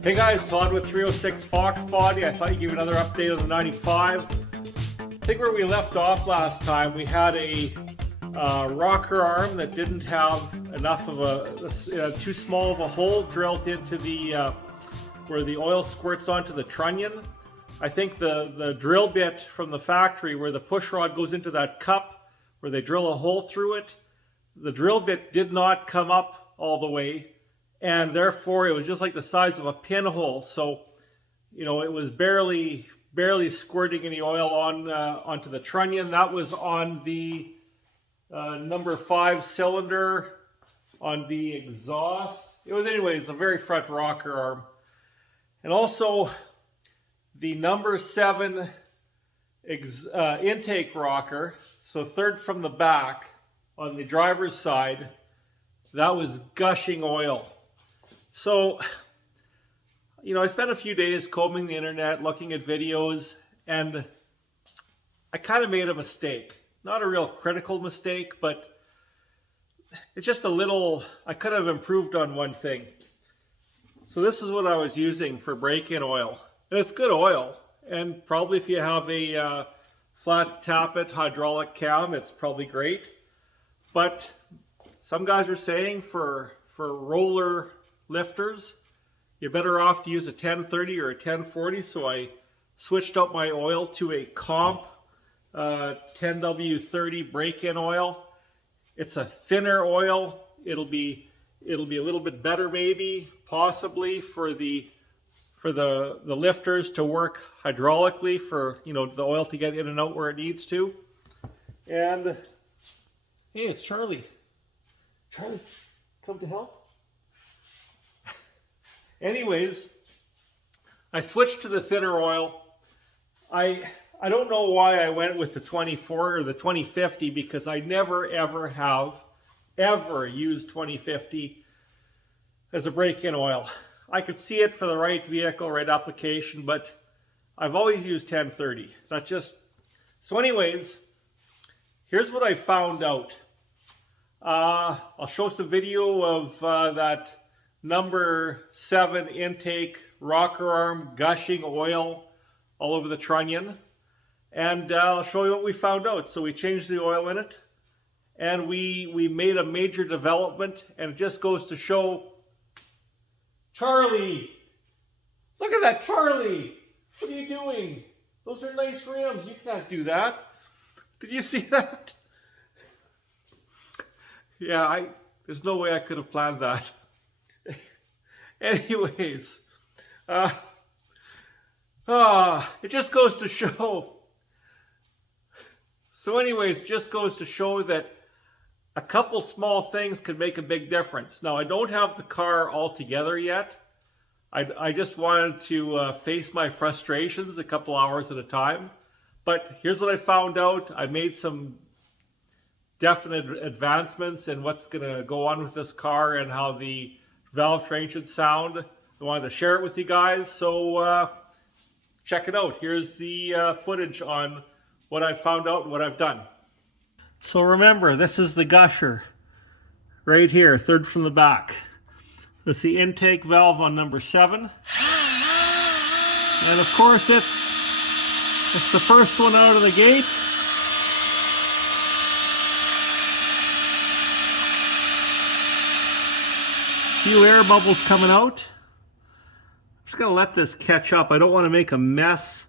Hey guys, Todd with 306 Foxbody. I thought you'd give another update on the 95. I think where we left off last time, we had a rocker arm that didn't have enough of too small of a hole drilled into the where the oil squirts onto the trunnion. I think the drill bit from the factory where the push rod goes into that cup where they drill a hole through it, the drill bit did not come up all the way, and therefore it was just like the size of a pinhole. So, you know, it was barely squirting any oil onto the trunnion. That was on the number 5 cylinder on the exhaust. It was anyways the very front rocker arm. And also the number 7 intake rocker, so third from the back on the driver's side, that was gushing oil. So, you know, I spent a few days combing the internet, looking at videos, and I kind of made a mistake. Not a real critical mistake, but it's just a little, I could have improved on one thing. So this is what I was using for break-in oil. And it's good oil. And probably if you have a flat tappet hydraulic cam, it's probably great. But some guys are saying for roller lifters, you're better off to use a 1030 or a 1040. So I switched up my oil to a comp 10W30 break-in oil. It's a thinner oil. It'll be a little bit better, maybe, possibly for the lifters to work hydraulically, for, you know, the oil to get in and out where it needs to. And hey, it's Charlie. Charlie, come to help. Anyways, I switched to the thinner oil. I don't know why I went with the 24 or the 2050, because I never ever have used 2050 as a break-in oil. I could see it for the right vehicle, right application, but I've always used 1030. So anyways, here's what I found out. I'll show some video of that number 7 intake rocker arm gushing oil all over the trunnion, and I'll show you what we found out. So we changed the oil in it, and we made a major development, and it just goes to show. Charlie! Look at that, Charlie! What are you doing? Those are nice rims. You can't do that. Did you see that? Yeah, there's no way I could have planned that. Anyways, it just goes to show. So anyways, it just goes to show that a couple small things could make a big difference. Now, I don't have the car all together yet. I just wanted to face my frustrations a couple hours at a time. But here's what I found out. I made some definite advancements in what's going to go on with this car and how the valve train should sound. I wanted to share it with you guys, so check it out. Here's the footage on what I found out and what I've done. So remember, this is the gusher right here, third from the back. That's the intake valve on number 7. And of course it's the first one out of the gate. Few air bubbles coming out. I'm just going to let this catch up. I don't want to make a mess.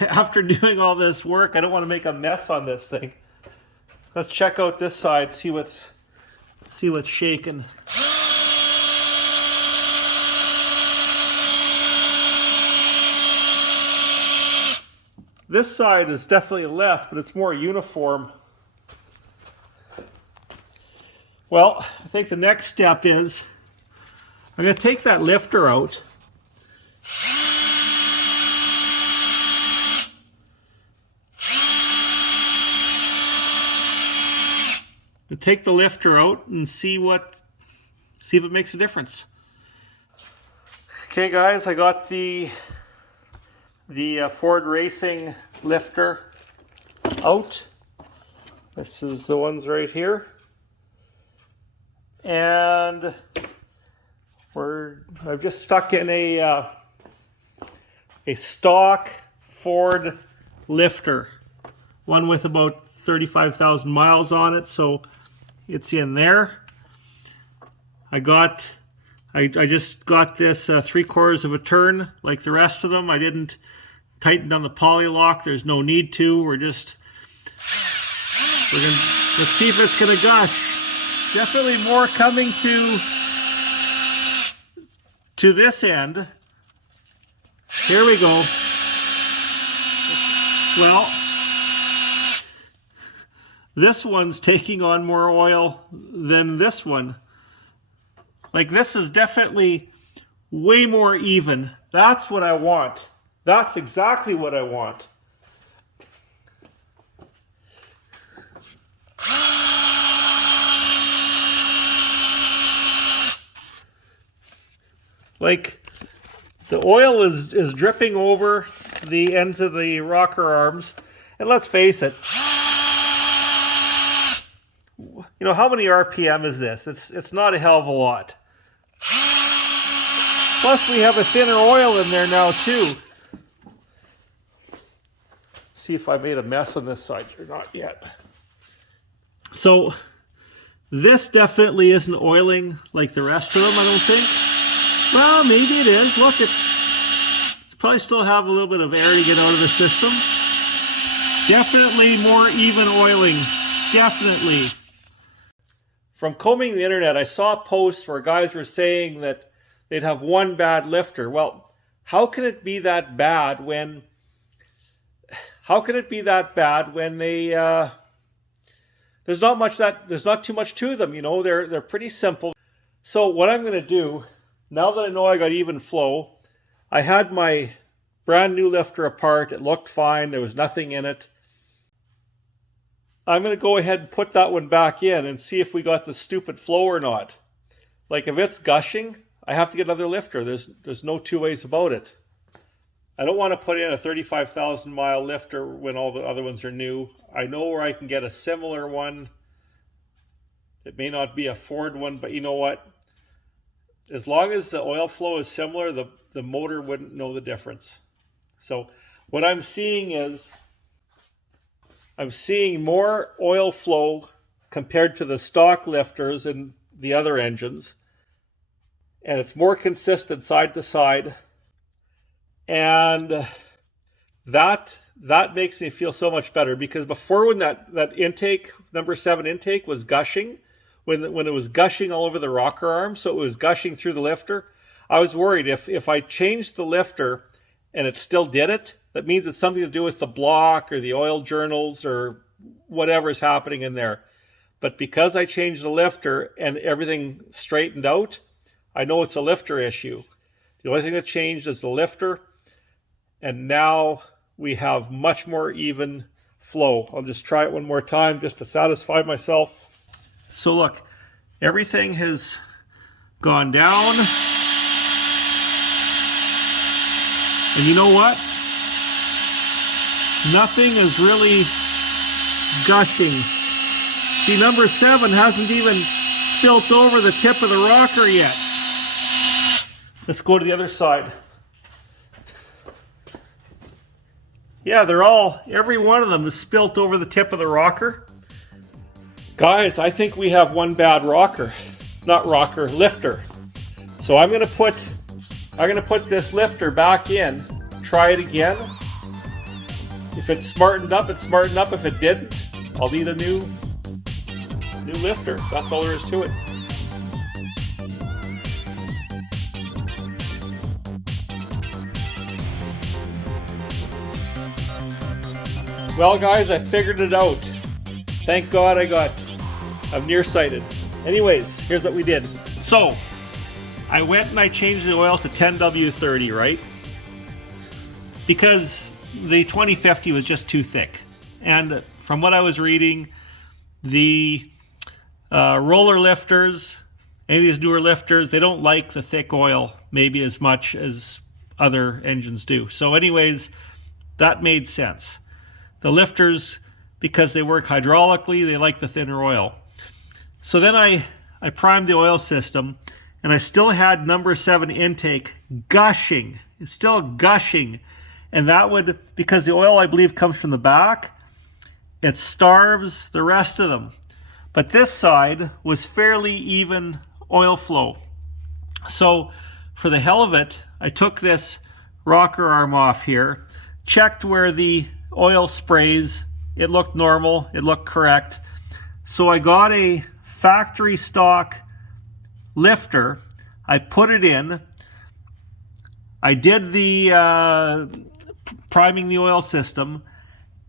After doing all this work, I don't want to make a mess on this thing. Let's check out this side, see what's shaking. This side is definitely less, but it's more uniform. Well, I think the next step is I'm going to take that lifter out. And take the lifter out and see if it makes a difference. Okay guys, I got the Ford Racing lifter out. This is the ones right here. And we're I've just stuck in a stock Ford lifter, one with about 35,000 miles on it, so it's in there. I just got this 3/4 of a turn like the rest of them. I didn't tighten down the poly lock. There's no need to. Let's see if it's gonna gush. Definitely more coming to this end. Here we go. Well, this one's taking on more oil than this one. Like, this is definitely way more even. That's what I want. That's exactly what I want. Like, the oil is dripping over the ends of the rocker arms. And let's face it, you know, how many RPM is this? It's not a hell of a lot. Plus, we have a thinner oil in there now, too. See if I made a mess on this side or not yet. So, this definitely isn't oiling like the rest of them, I don't think. Well, maybe it is. Look, it's probably still have a little bit of air to get out of the system. Definitely more even oiling. Definitely. From combing the internet, I saw they where guys were saying that they'd have one bad lifter. Well, how can it be that bad when they there's not too much to them, you know. They're pretty simple. So what I'm going to do, now that I know I got even flow, I had my brand new lifter apart. It looked fine. There was nothing in it. I'm going to go ahead and put that one back in and see if we got the stupid flow or not. Like, if it's gushing, I have to get another lifter. There's no two ways about it. I don't want to put in a 35,000 mile lifter when all the other ones are new. I know where I can get a similar one. It may not be a Ford one, but you know what? As long as the oil flow is similar, the motor wouldn't know the difference. So what I'm seeing is, I'm seeing more oil flow compared to the stock lifters in the other engines. And it's more consistent side to side. And that makes me feel so much better, because before, when that intake, number 7 intake, was gushing, when it was gushing all over the rocker arm, so it was gushing through the lifter, I was worried if I changed the lifter and it still did it, that means it's something to do with the block or the oil journals or whatever's happening in there. But because I changed the lifter and everything straightened out, I know it's a lifter issue. The only thing that changed is the lifter, and now we have much more even flow. I'll just try it one more time just to satisfy myself. So look, everything has gone down. And you know what? Nothing is really gushing. See, number 7 hasn't even spilt over the tip of the rocker yet. Let's go to the other side. Yeah, every one of them is spilt over the tip of the rocker. Guys, I think we have one bad lifter. So I'm gonna put this lifter back in, try it again. If it's smartened up, it's smartened up. If it didn't, I'll need a new lifter. That's all there is to it. Well, guys, I figured it out. Thank God I'm nearsighted. Anyways, here's what we did. So, I went and I changed the oil to 10W30, right? Because the 2050 was just too thick. And from what I was reading, the roller lifters, any of these newer lifters, they don't like the thick oil maybe as much as other engines do. So anyways, that made sense. The lifters, because they work hydraulically, they like the thinner oil. So then I primed the oil system, and I still had number 7 intake gushing. It's still gushing. And that would, because the oil I believe comes from the back, it starves the rest of them. But this side was fairly even oil flow. So for the hell of it, I took this rocker arm off here, checked where the oil sprays. It looked normal, it looked correct. So I got a factory stock lifter. I put it in. I did the priming the oil system,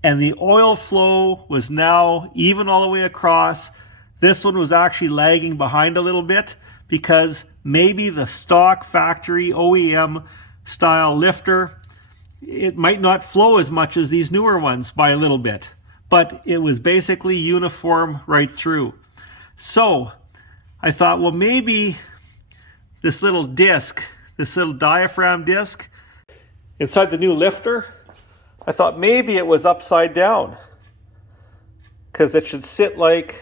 and the oil flow was now even all the way across. This one was actually lagging behind a little bit because maybe the stock factory OEM style lifter, it might not flow as much as these newer ones by a little bit, but it was basically uniform right through. So I thought, well, maybe this little disc, this little diaphragm disc inside the new lifter, I thought maybe it was upside down because it should sit like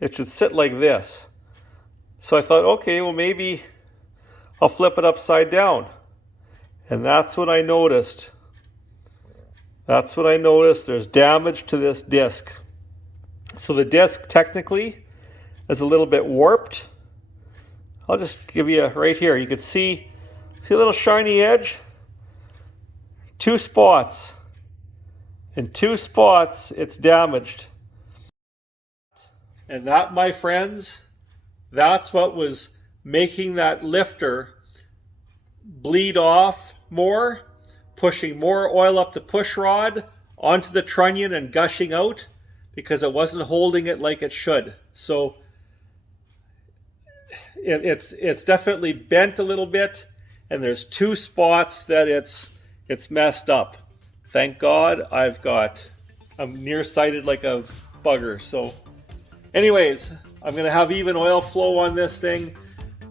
this. So I thought, okay, well, maybe I'll flip it upside down. And that's when I noticed. There's damage to this disc. So the disc technically is a little bit warped. I'll just give you right here. You can see a little shiny edge? 2 spots. In 2 spots, it's damaged. And that, my friends, that's what was making that lifter bleed off more, pushing more oil up the push rod onto the trunnion and gushing out because it wasn't holding it like it should. So it's definitely bent a little bit, and there's 2 spots that it's messed up. Thank God I'm nearsighted like a bugger. So anyways, I'm going to have even oil flow on this thing.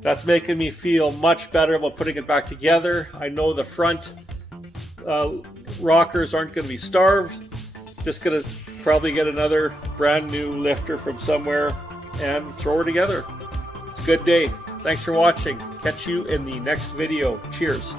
That's making me feel much better about putting it back together. I know the front rockers aren't going to be starved. Just going to probably get another brand new lifter from somewhere and throw her together. It's a good day. Thanks for watching. Catch you in the next video. Cheers.